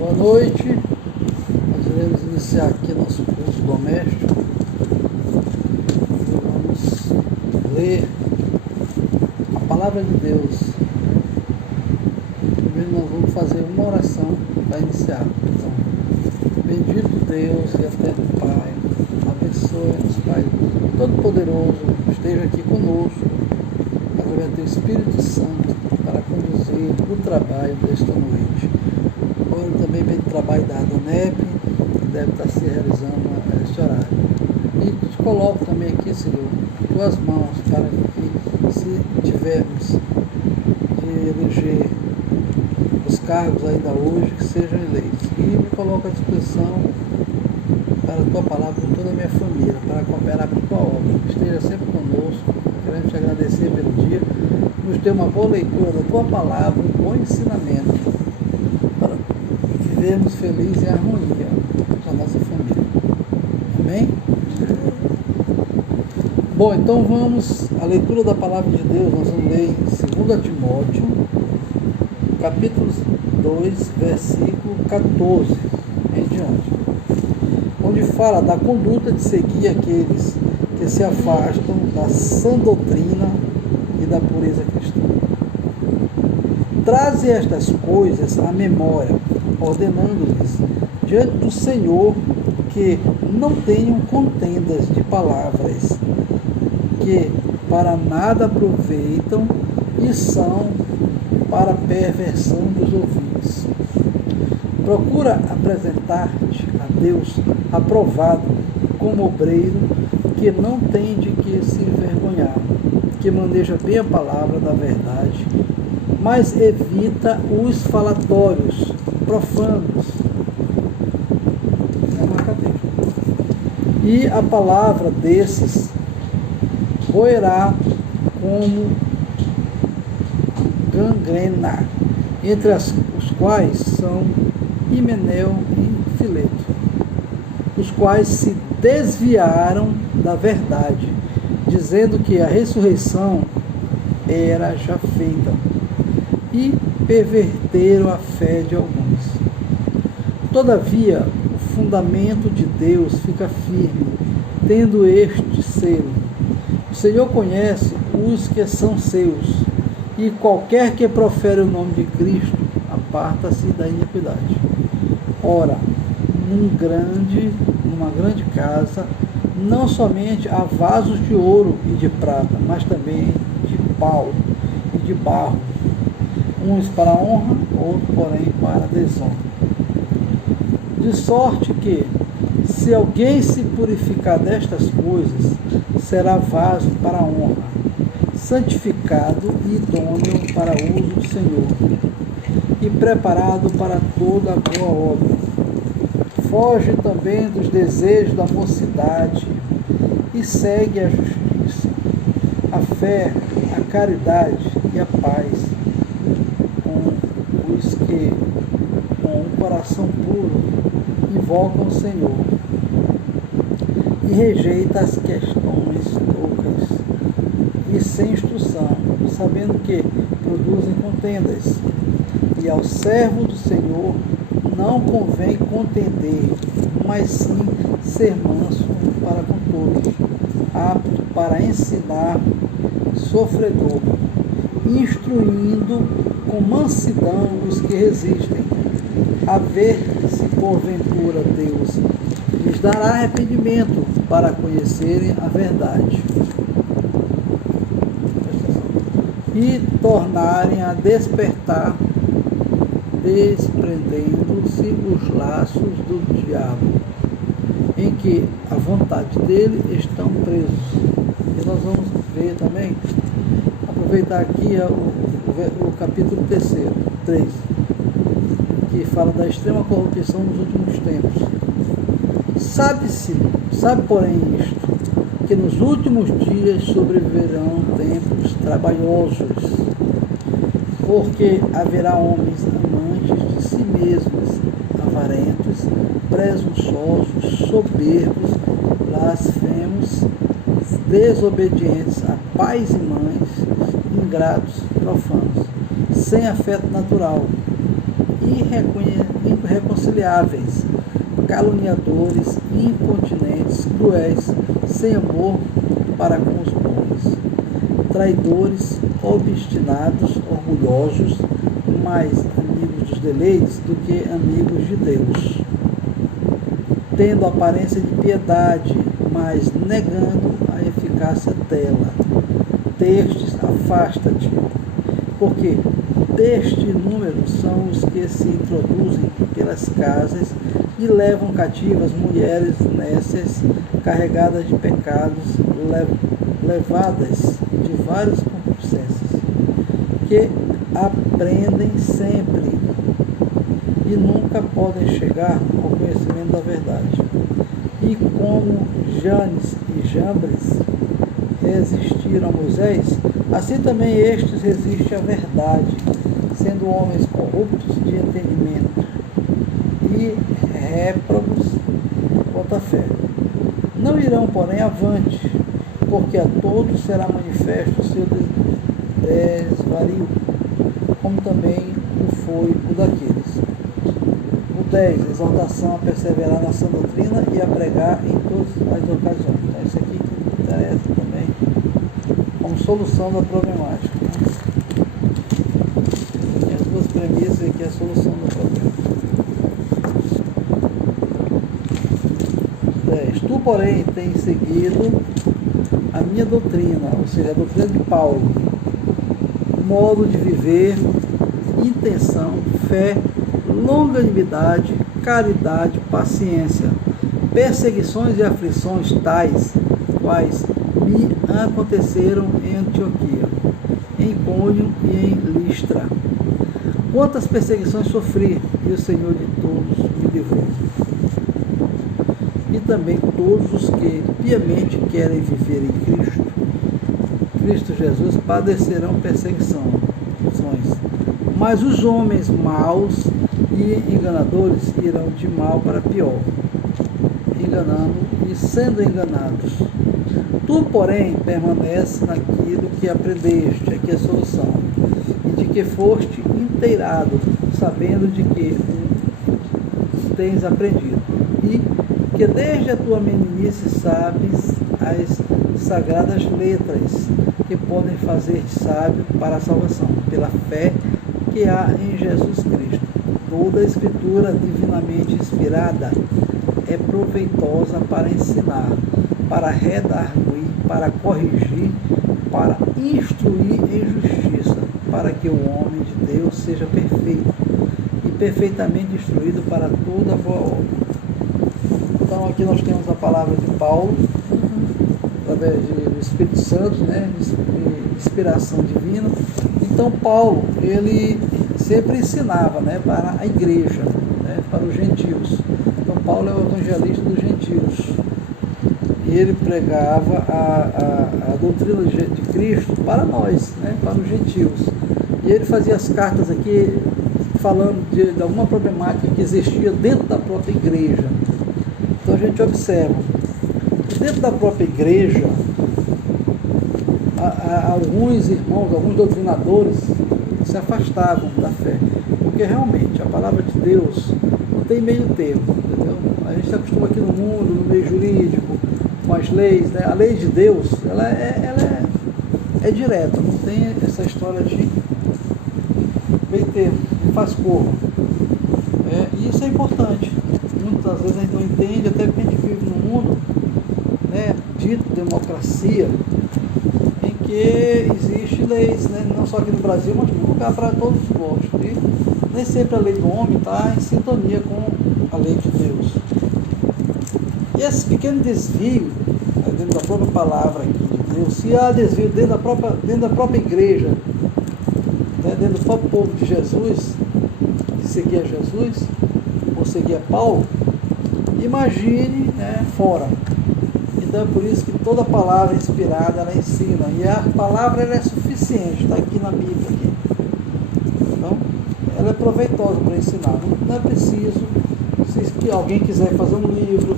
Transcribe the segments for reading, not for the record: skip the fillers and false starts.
Boa noite, nós iremos iniciar aqui nosso curso doméstico e vamos ler a Palavra de Deus. Primeiro nós vamos fazer uma oração para iniciar. Então, bendito Deus e eterno Pai, abençoe-nos, Pai Todo-Poderoso, esteja aqui conosco, através do Espírito Santo, para conduzir o trabalho desta noite. Agora também vem o trabalho da ADONEP, que deve estar se realizando a este horário. E te coloco também aqui, Senhor, em tuas mãos, para que, se tivermos de eleger os cargos ainda hoje, que sejam eleitos. E me coloco à disposição para a tua palavra com toda a minha família, para cooperar com a tua obra. Esteja sempre conosco, queremos te agradecer pelo dia, nos ter uma boa leitura da tua palavra, um bom ensinamento, para vivermos felizes em harmonia com a nossa família. Amém? Bom, então vamos à leitura da palavra de Deus. Nós vamos ler em 2 Timóteo, capítulo 2, versículo 14 em diante, onde fala da conduta de seguir aqueles que se afastam da sã doutrina e da pureza cristã. Traze estas coisas à memória, ordenando-lhes diante do Senhor que não tenham contendas de palavras, que para nada aproveitam e são para a perversão dos ouvidos. Procura apresentar-te a Deus aprovado como obreiro que não tem de que se envergonhar, que maneja bem a palavra da verdade, mas evita os falatórios profanos. E a palavra desses roerá como gangrena, entre os quais são Himeneu e Fileto, os quais se desviaram da verdade, dizendo que a ressurreição era já feita, e perverteram a fé de alguns. Todavia, o fundamento de Deus fica firme, tendo este selo: o Senhor conhece os que são seus, e qualquer que profere o nome de Cristo aparta-se da iniquidade. Ora, numa grande casa, não somente há vasos de ouro e de prata, mas também de pau e de barro, uns para honra, outros, porém, para desonra. De sorte que, se alguém se purificar destas coisas, será vaso para a honra, santificado e idôneo para o uso do Senhor, e preparado para toda a boa obra. Foge também dos desejos da mocidade e segue a justiça, a fé, a caridade e a paz com os que, com um coração puro, invocam o Senhor, e rejeita as questões loucas e sem instrução, sabendo que produzem contendas. E ao servo do Senhor não convém contender, mas sim ser manso para com todos, apto para ensinar, sofredor, instruindo com mansidão os que resistem, a ver se porventura Deus lhes dará arrependimento para conhecerem a verdade e tornarem a despertar, desprendendo-se os laços do diabo, em que a vontade dele estão presos. E nós vamos ver também, aproveitar aqui o capítulo 3, que fala da extrema corrupção nos últimos tempos. Sabe porém isto, que nos últimos dias sobreviverão tempos trabalhosos, porque haverá homens amantes de si mesmos, avarentos, presunçosos, soberbos, blasfemos, desobedientes a pais e mães, ingratos, profanos, sem afeto natural, irreconciliáveis, caluniadores, incontinentes, cruéis, sem amor para com os bons, traidores, obstinados, orgulhosos, mais amigos dos deleites do que amigos de Deus, tendo aparência de piedade, mas negando a eficácia dela. Destes, afasta-te, porque deste número são os que se introduzem pelas casas e levam cativas mulheres nécias, carregadas de pecados, levadas de várias concupiscências, que aprendem sempre e nunca podem chegar ao conhecimento da verdade. E como Janes e Jambres resistiram a Moisés, assim também estes resistem à verdade, sendo homens corruptos de entendimento e réprobos quanto à fé. Não irão, porém, avante, porque a todos será manifesto o seu desvario, como também o foi o daqueles. O 10, exortação a perseverar na sã doutrina e a pregar em todas as ocasiões. Então, isso aqui que interessa também como solução da problemática. E as duas premissas aqui é a solução do problema. 10. Tu, porém, tens seguido a minha doutrina, ou seja, a doutrina de Paulo, modo de viver, intenção, fé, longanimidade, caridade, paciência, perseguições e aflições tais, quais me aconteceram em Antioquia, em Icônio e em Listra. Quantas perseguições sofri, e o Senhor de todos me livrou. E também todos os que piamente querem viver em Cristo Jesus, padecerão perseguições. Mas os homens maus e enganadores irão de mal para pior, enganando e sendo enganados. Tu, porém, permanece naquilo que aprendeste, aqui é a solução, e de que foste inteirado, sabendo de que tens aprendido, e que desde a tua meninice sabes as sagradas letras que podem fazer-te sábio para a salvação, pela fé que há em Jesus Cristo. Toda a Escritura divinamente inspirada é proveitosa para ensinar, para redarguir, para corrigir, para instruir em justiça, para que o homem de Deus seja perfeito e perfeitamente instruído para toda boa obra. Então aqui nós temos a palavra de Paulo, através do Espírito Santo, né, de inspiração divina. Então Paulo, ele sempre ensinava, né, para a igreja, né, para os gentios. Então Paulo é o evangelista dos gentios. E ele pregava a doutrina de Cristo para nós, né, para os gentios. E ele fazia as cartas aqui falando de alguma problemática que existia dentro da própria igreja. Então a gente observa que dentro da própria igreja, alguns irmãos, alguns doutrinadores se afastavam da fé, porque realmente a palavra de Deus não tem meio termo, entendeu? A gente se acostuma aqui no mundo, no meio jurídico, com as leis, né? A lei de Deus, ela é direta, não tem essa história de meio termo, faz curva. E isso é importante. Muitas vezes a gente não entende, até porque a gente vive num mundo, né, dito democracia, em que existe leis, né, não só aqui no Brasil, mas no lugar para todos os gostos. E nem sempre a lei do homem está em sintonia com a lei de Deus. E esse pequeno desvio, né, dentro da própria palavra aqui de Deus, se há desvio dentro da própria igreja, né, dentro do próprio povo de Jesus, que seguia Jesus, ou seguia Paulo, imagine, né, fora. Então é por isso que toda palavra inspirada, ela ensina, e a palavra ela é suficiente, está aqui na Bíblia. Aqui. Então, ela é proveitosa para ensinar. Não é preciso, se alguém quiser fazer um livro,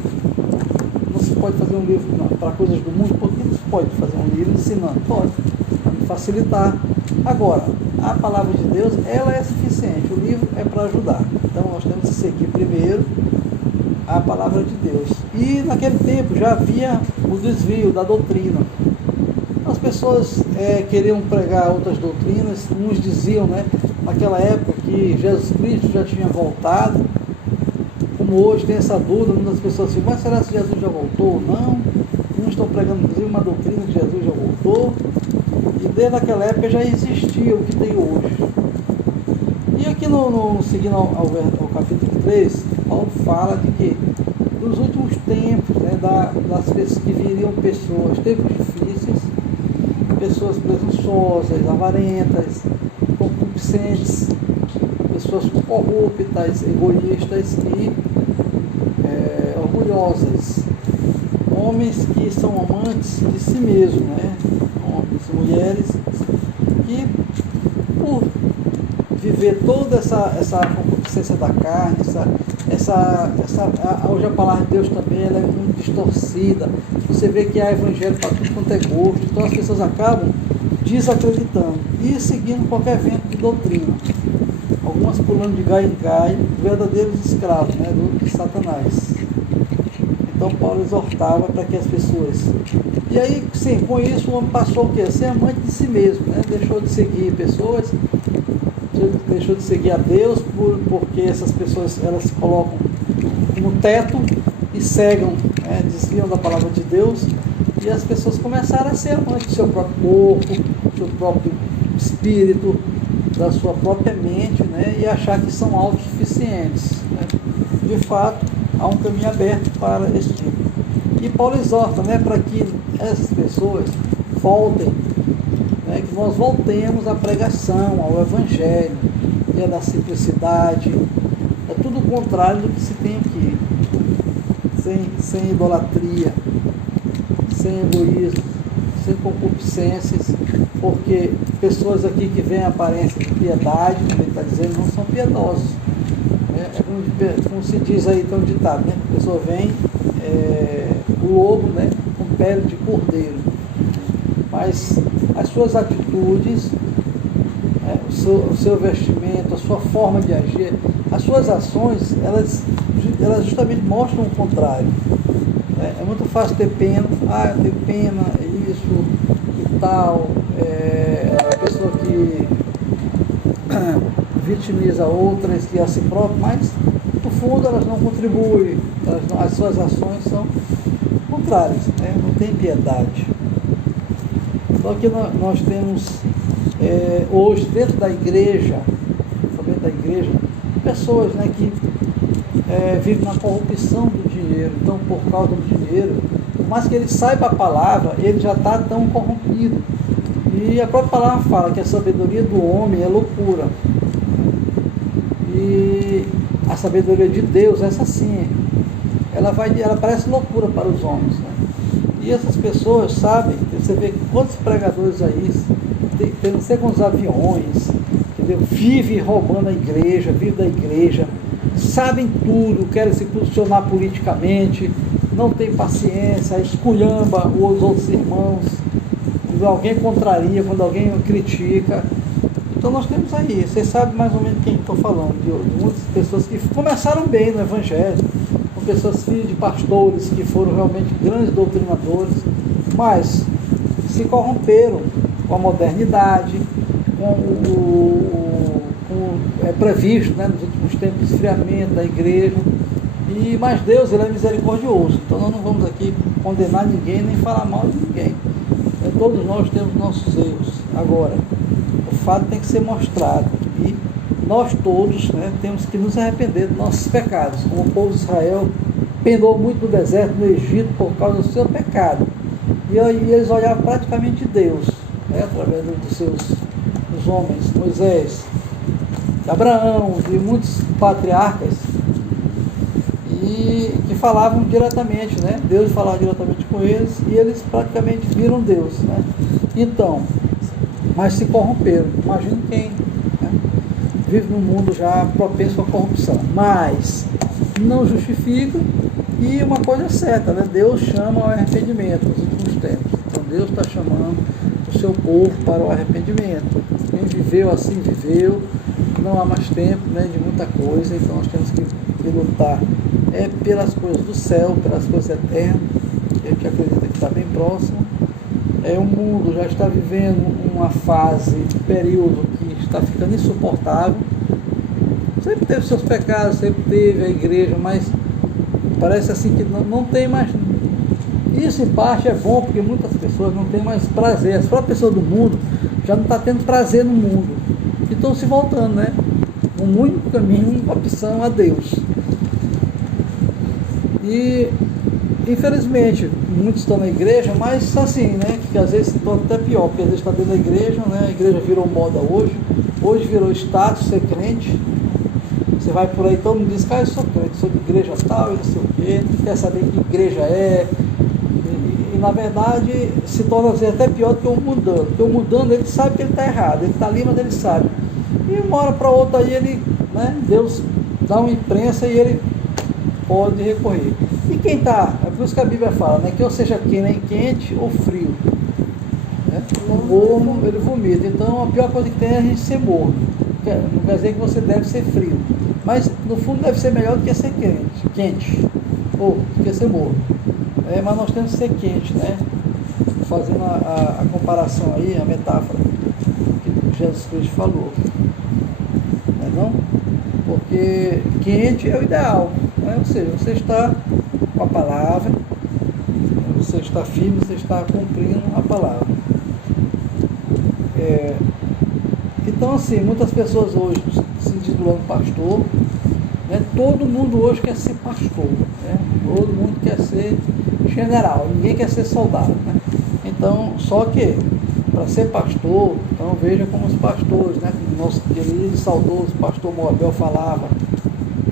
não se pode fazer um livro para coisas do mundo, porque não se pode fazer um livro ensinando, pode, para facilitar. Agora, a palavra de Deus, ela é suficiente. o livro é para ajudar. Então nós temos que seguir primeiro a palavra de Deus. E naquele tempo já havia o desvio da doutrina. As pessoas queriam pregar outras doutrinas, uns diziam, né, naquela época que Jesus Cristo já tinha voltado, como hoje tem essa dúvida, muitas pessoas dizem, mas será que Jesus já voltou? Não, uns estão pregando inclusive uma doutrina que Jesus já voltou, e desde aquela época já existia o que tem hoje. E aqui seguindo ao capítulo 3, Paulo fala de que nos últimos tempos, né, que viriam pessoas, tempos difíceis, pessoas presunçosas, avarentas, concupiscentes, pessoas corruptas, egoístas e orgulhosas, homens que são amantes de si mesmos, né? Homens e mulheres que, por viver toda essa concupiscência da carne, hoje a palavra de Deus também ela é muito distorcida. Você vê que há evangelho para tudo quanto é gosto, então as pessoas acabam desacreditando e seguindo qualquer vento de doutrina. Algumas pulando de galho em galho, verdadeiros escravos, né, de Satanás. Então Paulo exortava para que as pessoas... E aí, sim, com isso o homem passou o quê? A ser amante de si mesmo, né? Deixou de seguir pessoas, deixou de seguir a Deus, porque essas pessoas elas se colocam no teto e cegam, né? Desviam da palavra de Deus, e as pessoas começaram a ser amantes do seu próprio corpo, do seu próprio espírito, da sua própria mente, né? E achar que são autossuficientes, né? De fato, há um caminho aberto para esse tipo. E Paulo exorta, né, para que essas pessoas voltem, né, que nós voltemos à pregação, ao evangelho, que é da simplicidade, é tudo o contrário do que se tem aqui, sem idolatria, sem egoísmo, sem concupiscências, porque pessoas aqui que veem a aparência de piedade, como ele está dizendo, não são piedosos. Como se diz aí, tem um ditado, né? A pessoa vem, o lobo, né, com pele de cordeiro, mas as suas atitudes, o seu vestimento, a sua forma de agir, as suas ações, elas justamente mostram o contrário. É muito fácil ter pena, eu tenho pena, isso e tal, a pessoa que vitimiza outras e a si própria, mas no fundo elas não contribuem, as suas ações são contrárias, né? Não tem piedade. Então aqui nós temos hoje dentro da igreja, pessoas, né, que vivem na corrupção do dinheiro. Então, por causa do dinheiro, por mais que ele saiba a palavra, ele já está tão corrompido. E a própria palavra fala que a sabedoria do homem é loucura. E a sabedoria de Deus, essa sim, ela parece loucura para os homens, né? E essas pessoas sabem, você vê quantos pregadores aí, tem não sei quantos aviões, entendeu? Vive roubando a igreja, vive da igreja, sabem tudo, querem se posicionar politicamente, não tem paciência, esculhamba os outros irmãos, quando alguém contraria, quando alguém critica. Então nós temos aí, vocês sabem mais ou menos quem estou falando, de muitas pessoas que começaram bem no Evangelho, com pessoas filhas de pastores que foram realmente grandes doutrinadores, mas se corromperam com a modernidade, é previsto, né, nos últimos tempos, esfriamento da igreja. Mas Deus, ele é misericordioso, então nós não vamos aqui condenar ninguém, nem falar mal de ninguém. Todos nós temos nossos erros. Agora, o fato tem que ser mostrado, e nós todos, né, temos que nos arrepender dos nossos pecados, como o povo de Israel penou muito no deserto, no Egito, por causa do seu pecado, e eles olhavam praticamente Deus, né, através dos homens, Moisés, Abraão, de muitos patriarcas, e que falavam diretamente, né? Deus falava diretamente com eles, e eles praticamente viram Deus, né? Então, mas se corromperam. Imagina quem, né, vive num mundo já propenso à corrupção, mas não justifica. E uma coisa é certa, né? Deus chama ao arrependimento nos últimos tempos. Então Deus está chamando o seu povo para o arrependimento. Quem viveu assim viveu, não há mais tempo, né, de muita coisa, então nós temos que lutar pelas coisas do céu, pelas coisas eternas, que a gente acredita que está bem próximo. O mundo já está vivendo uma fase, um período que está ficando insuportável. Sempre teve seus pecados, sempre teve a igreja, mas parece assim que não tem mais. Isso em parte é bom, porque muitas pessoas não têm mais prazer. As próprias pessoas do mundo já não estão tendo prazer no mundo. E estão se voltando, né? Um único caminho, uma opção a Deus. E infelizmente muitos estão na igreja, mas assim, né? Que às vezes se torna até pior, porque às vezes está dentro da igreja, né? A igreja virou moda hoje. Hoje virou status ser crente. Você vai por aí, todo mundo diz, eu sou crente, sou de igreja tal e não sei o quê, não quer saber que igreja é. E na verdade se torna às vezes até pior do que o mundano, porque o mundano ele sabe que ele está errado, ele está ali, mas ele sabe. E uma hora para outra aí ele, né, Deus dá uma imprensa e ele pode recorrer. E quem está, é por isso que a Bíblia fala, né, que ou seja nem quente ou frio. Né? O morno ele vomita, então a pior coisa que tem é a gente ser morno. Não quer dizer que você deve ser frio, mas no fundo deve ser melhor do que ser quente, ou do que ser morno. Mas nós temos que ser quente, né? Fazendo a comparação aí, a metáfora que Jesus Cristo falou. Não é não? Porque quente é o ideal, né? Ou seja, você está com a palavra, você está firme, você está cumprindo a palavra. Então, assim, muitas pessoas hoje se intitulando pastor, né? Todo mundo hoje quer ser pastor, né? Todo mundo quer ser general, ninguém quer ser soldado, né? Então, só que para ser pastor, então veja como os pastores, né? Como o nosso querido e saudoso pastor Moabel falava,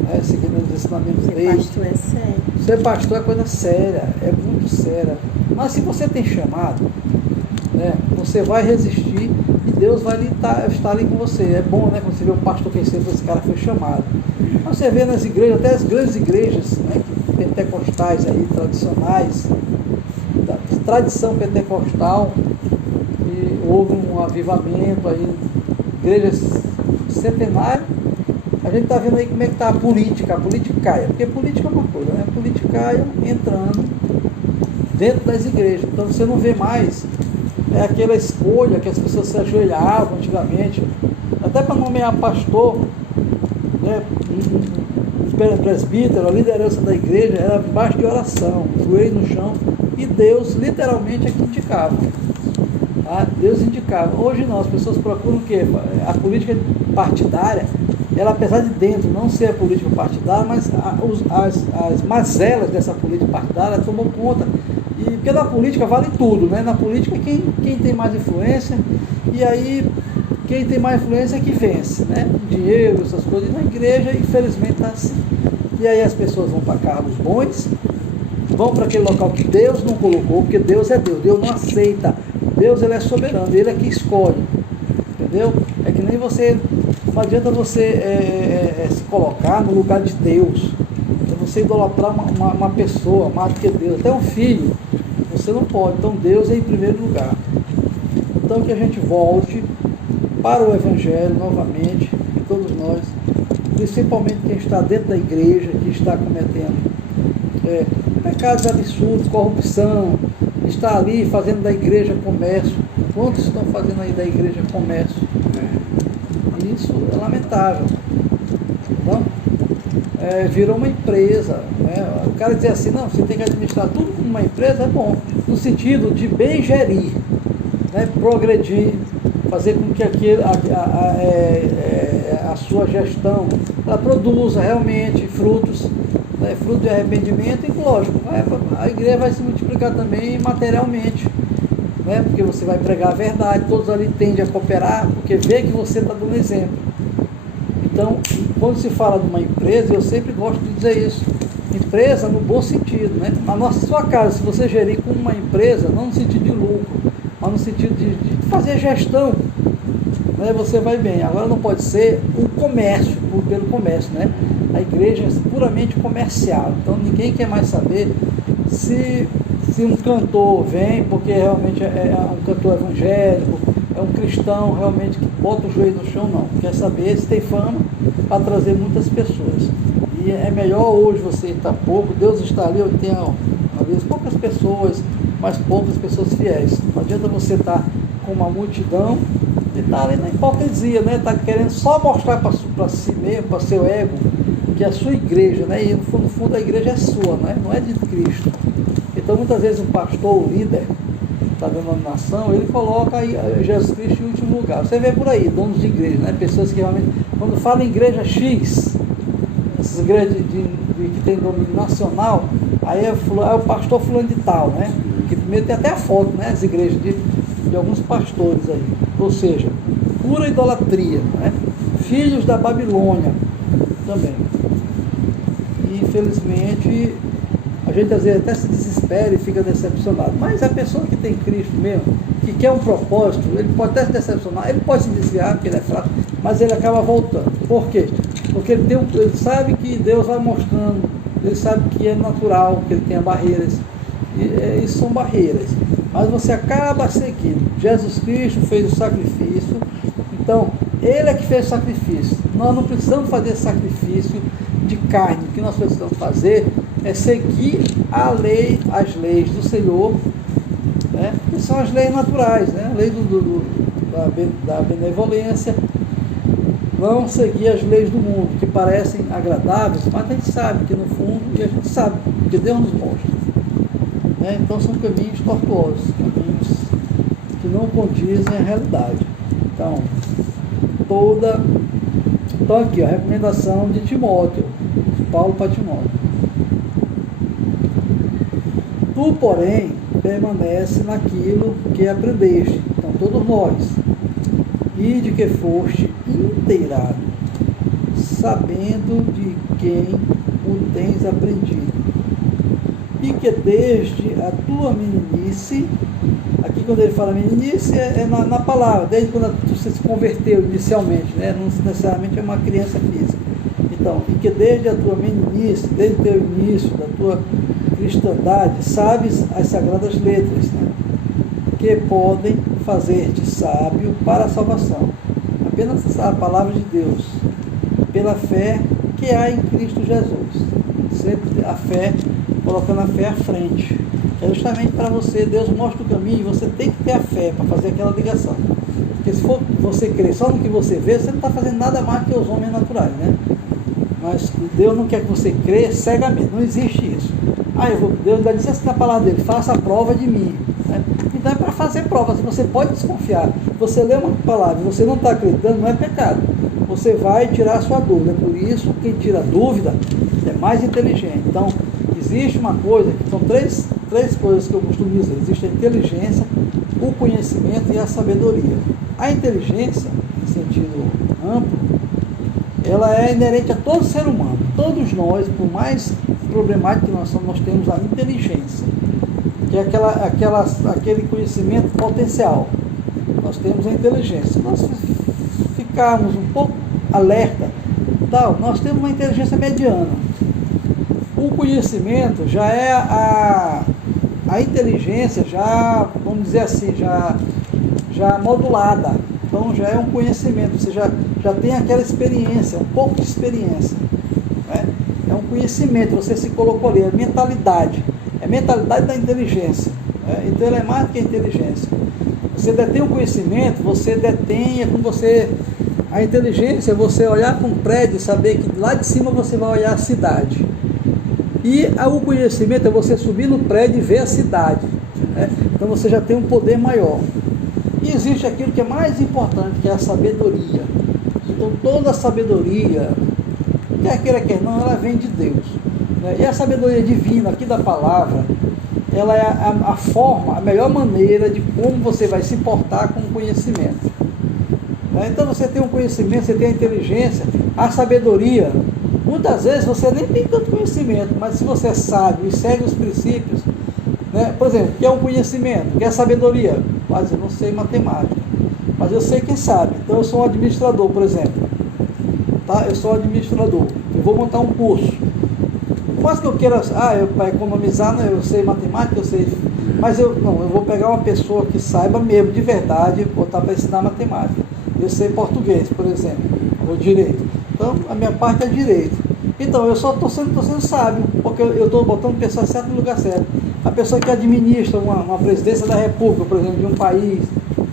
né? Seguindo os ensinamentos dele. Ser pastor é sério. Ser pastor é coisa séria, é muito séria. Mas se você tem chamado, né? Você vai resistir. Deus vai estar ali com você. É bom, né? Quando você vê o pastor que esse cara foi chamado. Você vê nas igrejas, até as grandes igrejas, né, pentecostais aí, tradicionais, da tradição pentecostal, e houve um avivamento aí, igrejas centenárias. A gente está vendo aí como é que está a politicaia, porque política é uma coisa, né? Politicaia entrando dentro das igrejas. Então você não vê mais aquela escolha que as pessoas se ajoelhavam antigamente, até para nomear pastor, né, presbítero, a liderança da igreja era embaixo de oração, joelho no chão, e Deus literalmente é que indicava. Tá? Deus indicava. Hoje não, as pessoas procuram o quê? A política partidária, ela apesar de dentro não ser a política partidária, mas as mazelas dessa política partidária tomou conta. E porque na política vale tudo, né? Na política quem tem mais influência, e aí quem tem mais influência é que vence, né? Dinheiro, essas coisas. E na igreja, infelizmente, está assim. E aí as pessoas vão para cargos bons, vão para aquele local que Deus não colocou, porque Deus é Deus, Deus não aceita. Deus ele é soberano, ele é que escolhe. Entendeu? É que nem você, não adianta você se colocar no lugar de Deus. Você idolatrar uma pessoa mais do que Deus, até um filho, você não pode. Então Deus é em primeiro lugar. Então que a gente volte para o Evangelho novamente, e todos nós, principalmente quem está dentro da igreja, que está cometendo pecados absurdos, corrupção, está ali fazendo da igreja comércio. Quantos estão fazendo aí da igreja comércio? Isso é lamentável. Não? Virou uma empresa, né? O cara dizer assim, não, você tem que administrar tudo como uma empresa, é bom, no sentido de bem gerir, né? Progredir, fazer com que a sua gestão ela produza realmente frutos, né? Fruto de arrependimento, e lógico, a igreja vai se multiplicar também materialmente, né? Porque você vai pregar a verdade, todos ali tendem a cooperar, porque vê que você está dando exemplo. Então, quando se fala de uma empresa, eu sempre gosto de dizer isso, empresa no bom sentido, né? Na sua casa, se você gerir como uma empresa, não no sentido de lucro, mas no sentido de fazer gestão, né? Você vai bem. Agora não pode ser o comércio, pelo comércio, né? A igreja é puramente comercial, então ninguém quer mais saber se um cantor vem, porque realmente é um cantor evangélico, é um cristão realmente que bota o joelho no chão, não. Quer saber se tem fama para trazer muitas pessoas. E é melhor hoje você estar pouco, Deus está ali, eu tenho, às vezes, poucas pessoas, mas poucas pessoas fiéis. Não adianta você estar com uma multidão e estar ali na hipocrisia, né? Está querendo só mostrar para si mesmo, para seu ego, que é a sua igreja, né? E no fundo a igreja é sua, né? Não é de Cristo. Então muitas vezes um pastor, o líder da denominação, ele coloca Jesus Cristo em último lugar. Você vê por aí, donos de igreja, né? Pessoas que realmente, quando fala em igreja X, essas igrejas que tem domínio nacional, aí é o pastor fulano de tal, né? Que primeiro tem até a foto, né? As igrejas de alguns pastores aí. Ou seja, pura idolatria, né? Filhos da Babilônia também. E infelizmente a gente às vezes até se desespera e fica decepcionado. Mas a pessoa que tem Cristo mesmo, que quer um propósito, ele pode até se decepcionar, ele pode se desviar, porque ele é fraco, mas ele acaba voltando. Por quê? Porque ele sabe que Deus vai mostrando, ele sabe que é natural, que ele tenha barreiras. E isso são barreiras. Mas você acaba seguindo. Jesus Cristo fez o sacrifício, então ele é que fez o sacrifício. Nós não precisamos fazer sacrifício de carne. O que nós precisamos fazer é seguir a lei, as leis do Senhor, né? Que são as leis naturais, né? A lei da benevolência. Não seguir as leis do mundo, que parecem agradáveis, mas a gente sabe que no fundo, e a gente sabe, que Deus nos mostra, né? Então são caminhos tortuosos, caminhos que não condizem à realidade. Então aqui, a recomendação de Timóteo, de Paulo para Timóteo. Tu, porém, permanece naquilo que aprendeste, então todos nós, e de que foste inteirado, sabendo de quem o tens aprendido, e que desde a tua meninice, aqui quando ele fala meninice é na palavra, desde quando você se converteu inicialmente, né? Não necessariamente é uma criança física. Então, e que desde a tua meninice, desde o teu início, da tua cristandade, sabes as sagradas letras, né? Que podem fazer-te sábio para a salvação. Apenas a palavra de Deus, pela fé que há em Cristo Jesus. Sempre a fé, colocando a fé à frente. É justamente para você, Deus mostra o caminho, você tem que ter a fé para fazer aquela ligação. Porque se for você crer só no que você vê, você não está fazendo nada mais que os homens naturais, né? Mas Deus não quer que você crê cegamente, não existe isso. Deus já disse assim na palavra dele, faça a prova de mim, né? Então é para fazer provas, você pode desconfiar. Você lê uma palavra e você não está acreditando, não é pecado. Você vai tirar a sua dúvida. Por isso, quem tira dúvida é mais inteligente. Então, existe uma coisa, que são três coisas que eu costumo dizer. Existe a inteligência, o conhecimento e a sabedoria. A inteligência, em sentido amplo, ela é inerente a todo ser humano. Todos nós, por mais problemático que nós somos, nós temos a inteligência, que é aquele conhecimento potencial. Nós temos a inteligência. Se nós ficarmos um pouco alerta, nós temos uma inteligência mediana. O conhecimento já é a inteligência, já, vamos dizer assim, já modulada. Então já é um conhecimento, você já tem aquela experiência, um pouco de experiência, né? É um conhecimento, você se colocou ali, é mentalidade da inteligência, né? Então ela é mais do que a inteligência. Você detém o conhecimento, você detém, a inteligência é você olhar para um prédio e saber que lá de cima você vai olhar a cidade. E o conhecimento é você subir no prédio e ver a cidade, né? Então você já tem um poder maior. E existe aquilo que é mais importante, que é a sabedoria. Então toda a sabedoria, quer queira, quer não, ela vem de Deus, né? E a sabedoria divina aqui da palavra, ela é a forma, a melhor maneira de como você vai se portar com o conhecimento, né? Então você tem um conhecimento, você tem a inteligência, a sabedoria. Muitas vezes você nem tem tanto conhecimento, mas se você é sábio e segue os princípios, né? Por exemplo, que é um conhecimento, que é a sabedoria, mas eu não sei matemática, mas eu sei quem sabe. Então eu sou um administrador, por exemplo, tá? Eu sou um administrador, eu vou montar um curso. Quase que eu queira, para economizar, né? Eu sei matemática, eu sei Mas eu vou pegar uma pessoa que saiba mesmo, de verdade, botar para ensinar matemática. Eu sei português, por exemplo, ou direito. Então, a minha parte é direito. Então, eu só estou sendo sábio, porque eu estou botando pessoa certa no lugar certo. A pessoa que administra uma presidência da República, por exemplo, de um país,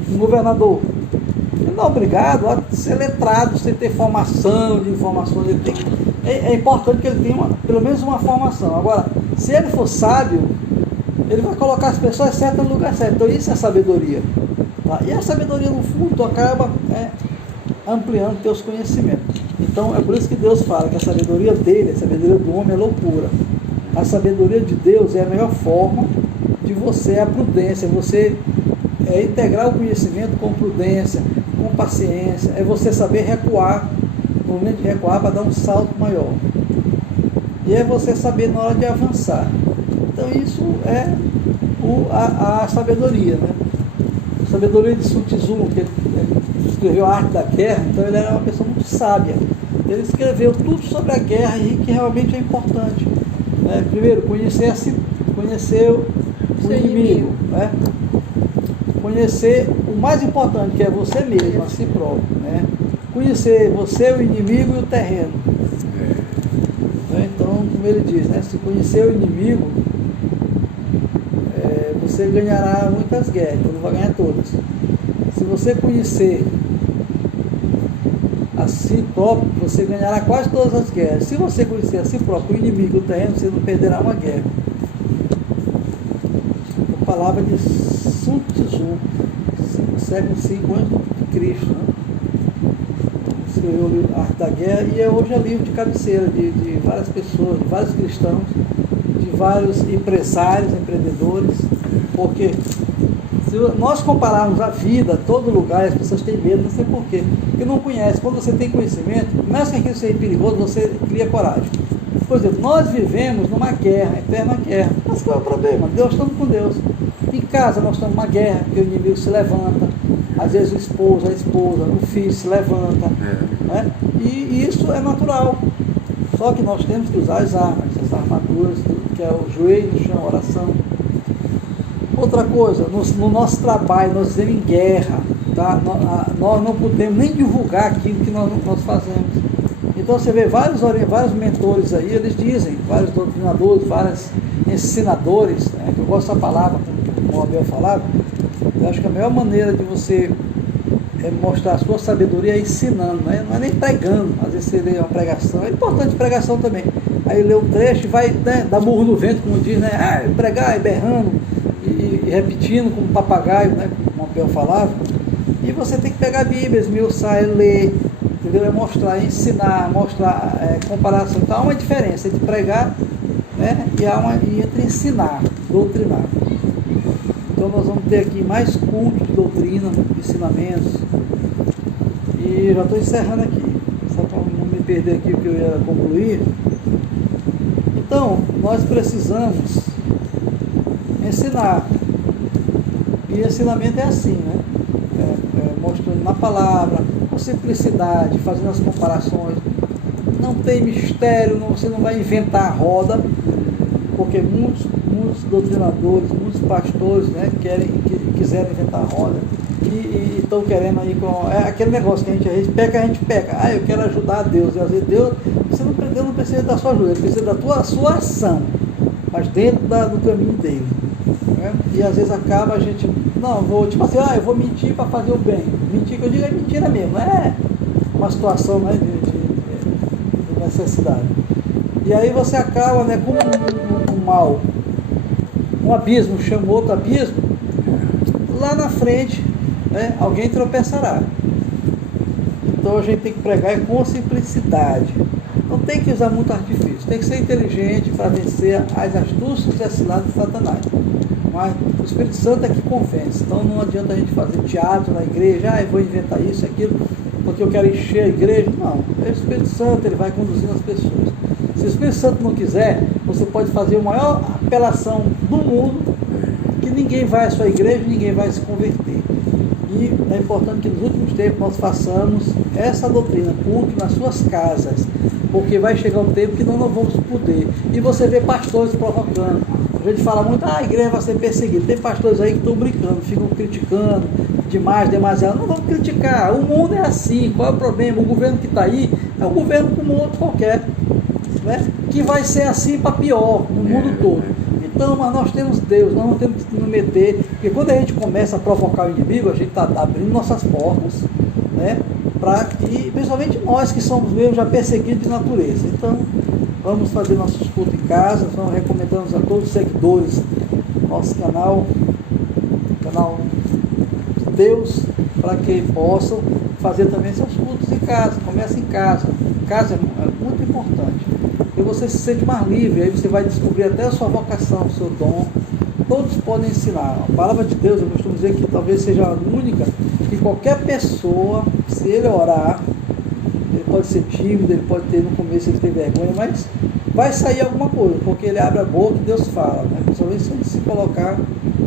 um governador, ele não é obrigado a ser letrado, sem ter formação de informações. É importante que ele tenha pelo menos uma formação. Agora, se ele for sábio, ele vai colocar as pessoas certas no lugar certo. Então, isso é sabedoria. Tá? E a sabedoria, no fundo, acaba ampliando teus conhecimentos. Então, é por isso que Deus fala que a sabedoria dele, a sabedoria do homem é loucura. A sabedoria de Deus é a melhor forma de você, a prudência, você integrar o conhecimento com prudência, com paciência, é você saber recuar, no momento de recuar, para dar um salto maior. E é você saber na hora de avançar. Então, isso é a sabedoria, né? A sabedoria de Sun Tzu, que ele escreveu A Arte da Guerra, então ele era uma pessoa muito sábia. Ele escreveu tudo sobre a guerra e que realmente é importante. Né? Primeiro, conhecer o inimigo. Né? Conhecer o mais importante, que é você mesmo, a si próprio. Né? Conhecer você, o inimigo e o terreno. Né? Então, como ele diz, né? Se conhecer o inimigo, você ganhará muitas guerras, então não vai ganhar todas. Se você conhecer a si próprio, você ganhará quase todas as guerras. Se você conhecer a si próprio, o inimigo, o terreno, você não perderá uma guerra. A palavra de Sun Tzu, século V antes de Cristo, né? Escreveu o livro Arte da Guerra e hoje é livro de cabeceira de várias pessoas, de vários cristãos, de vários empresários, empreendedores, porque se nós compararmos a vida, todo lugar, as pessoas têm medo, não sei porquê, porque não conhecem. Quando você tem conhecimento, mais que aquilo seja perigoso, você cria coragem. Por exemplo, nós vivemos numa guerra, eterna guerra. Mas qual é o problema? Nós estamos com Deus. Em casa nós estamos numa guerra, porque o inimigo se levanta, às vezes o esposo, a esposa, o filho se levanta. Né? E isso é natural. Só que nós temos que usar as armas, as armaduras, que é o joelho no chão, a oração. Outra coisa, no nosso trabalho, nós vivemos em guerra, tá? Nós não podemos nem divulgar aquilo que nós fazemos. Então você vê vários mentores aí, eles dizem, vários doutrinadores, vários ensinadores, né? Que eu gosto da palavra, como o Abel falava, eu acho que a melhor maneira de você mostrar a sua sabedoria é ensinando, né? Não é nem pregando. Às vezes você lê uma pregação, é importante pregação também. Aí lê um trecho e vai, né, dar murro no vento, como diz, né? Pregar, berrando, e repetindo como papagaio, né? Como o Abel falava. E você tem que pegar a Bíblia, esmiuçar, ler, entendeu? É mostrar, ensinar, mostrar, comparação. Então há uma diferença entre pregar, né? E entre ensinar, doutrinar. Então nós vamos ter aqui mais cultos de doutrina, de ensinamentos. E já estou encerrando aqui, só para não me perder aqui o que eu ia concluir. Então, nós precisamos ensinar. E ensinamento é assim, né? Mostrando na palavra, com simplicidade, fazendo as comparações. Não tem mistério, você não vai inventar a roda, porque muitos doutrinadores, muitos pastores, né, quiseram inventar a roda e estão querendo aí com aquele negócio que a gente peca. Eu quero ajudar a Deus. E às vezes Deus não precisa da sua ajuda, ele precisa da sua ação, mas dentro do caminho dele. Né? E às vezes acaba a gente, eu vou mentir para fazer o bem. Mentir, que eu digo, é mentira mesmo, não é uma situação, né, de necessidade. E aí você acaba, né, com um mal, um abismo chama outro abismo, lá na frente, né, alguém tropeçará. Então a gente tem que pregar com simplicidade. Não tem que usar muito artifício, tem que ser inteligente para vencer as astúcias e as ciladas de Satanás. Mas o Espírito Santo é que convence. Então não adianta a gente fazer teatro na igreja, eu vou inventar isso, aquilo, porque eu quero encher a igreja. Não, é o Espírito Santo, ele vai conduzindo as pessoas. Se o Espírito Santo não quiser, você pode fazer a maior apelação do mundo, que ninguém vai à sua igreja, ninguém vai se converter. E é importante que nos últimos tempos nós façamos essa doutrina, culto nas suas casas, porque vai chegar um tempo que nós não vamos poder. E você vê pastores provocando, A gente fala muito, a igreja vai ser perseguida. Tem pastores aí que estão brincando, ficam criticando demais, demasiado. Não vamos criticar, o mundo é assim, qual é o problema? O governo que está aí é um governo como outro qualquer, né? Que vai ser assim para pior no mundo todo. Então, mas nós temos Deus, nós não temos que nos meter, porque quando a gente começa a provocar o inimigo, a gente está abrindo nossas portas, né? Para que, principalmente nós que somos mesmo já perseguidos de natureza. Então, vamos fazer nossos cultos em casa, nós recomendamos a todos os seguidores do nosso canal Deus, para que possam fazer também seus cultos em casa. Começa em casa. Em casa é muito importante. E você se sente mais livre, aí você vai descobrir até a sua vocação, o seu dom. Todos podem ensinar. A palavra de Deus, eu costumo dizer que talvez seja a única, que qualquer pessoa, se ele orar, ele pode ser tímido, ele pode ter no começo, ele ter vergonha, mas vai sair alguma coisa, porque ele abre a boca e Deus fala, né? Principalmente se ele se colocar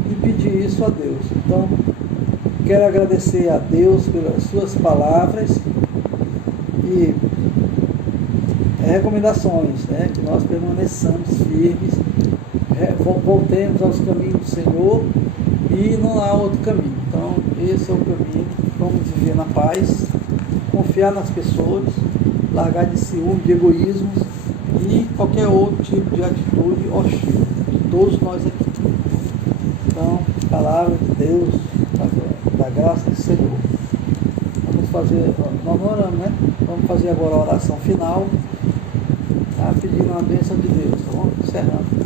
e pedir isso a Deus. Então, quero agradecer a Deus pelas suas palavras e recomendações, né? Que nós permaneçamos firmes, voltemos aos caminhos do Senhor e não há outro caminho. Então, esse é o caminho. Vamos viver na paz, confiar nas pessoas, largar de ciúme, de egoísmo e qualquer outro tipo de atitude hostil, de todos nós aqui. Então, palavra de Deus, da graça do Senhor. Vamos fazer, nós oramos, né? Vamos fazer agora a oração final, tá? Pedindo a bênção de Deus, tá bom? Encerrando.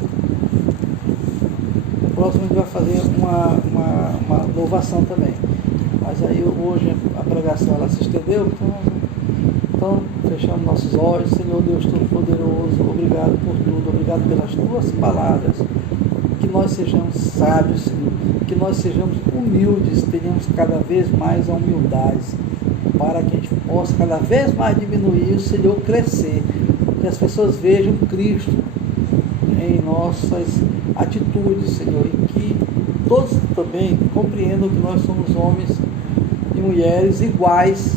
O próximo a gente vai fazer uma louvação também. Mas aí hoje a pregação ela se estendeu, então fechamos nossos olhos. Senhor Deus Todo-Poderoso, obrigado por tudo, obrigado pelas tuas palavras. Que nós sejamos sábios, Senhor, que nós sejamos humildes, tenhamos cada vez mais a humildade, para que a gente possa cada vez mais diminuir, o Senhor crescer, que as pessoas vejam Cristo em nossas atitudes, Senhor, e que todos também compreendam que nós somos homens e mulheres iguais,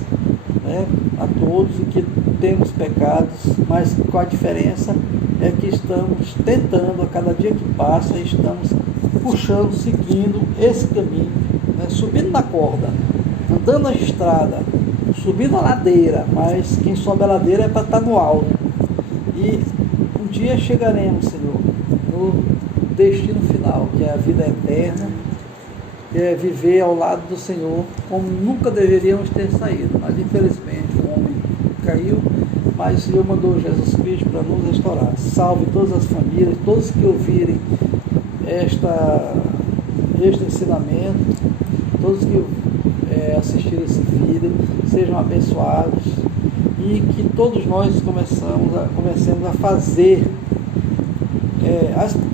né, a todos, e que temos pecados, mas com a diferença é que estamos tentando, a cada dia que passa, estamos puxando, seguindo esse caminho, né, subindo na corda, andando na estrada, subindo a ladeira, mas quem sobe a ladeira é para estar no alto. E um dia chegaremos, Senhor, no destino final, que é a vida eterna, que é viver ao lado do Senhor, como nunca deveríamos ter saído, mas infelizmente o homem caiu, mas o Senhor mandou Jesus Cristo para nos restaurar. Salve todas as famílias, todos que ouvirem este ensinamento, todos que assistirem esse vídeo, sejam abençoados e que todos nós comecemos a fazer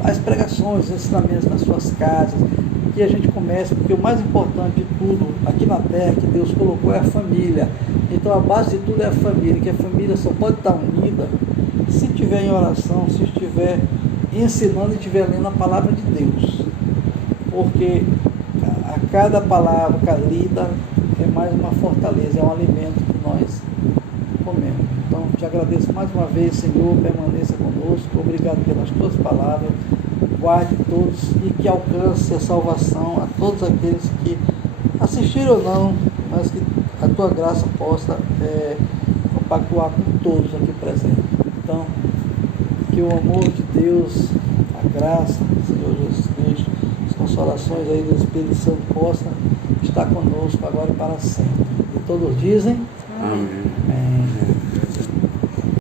as pregações, os ensinamentos nas suas casas, que a gente comece, porque o mais importante de tudo aqui na terra que Deus colocou é a família. Então a base de tudo é a família, que a família só pode estar unida se estiver em oração, se estiver ensinando e estiver lendo a palavra de Deus, porque a cada palavra lida é mais uma fortaleza, é um alimento que nós comemos. Então te agradeço mais uma vez, Senhor, permaneça conosco, obrigado pelas tuas palavras, guarde todos e que alcance a salvação a todos aqueles que assistiram ou não, mas que a tua graça possa compactuar com todos aqui presentes. Então, que o amor de Deus, a graça do Senhor Jesus Cristo, as consolações aí do Espírito Santo possa estar conosco agora e para sempre. E todos dizem amém. Amém.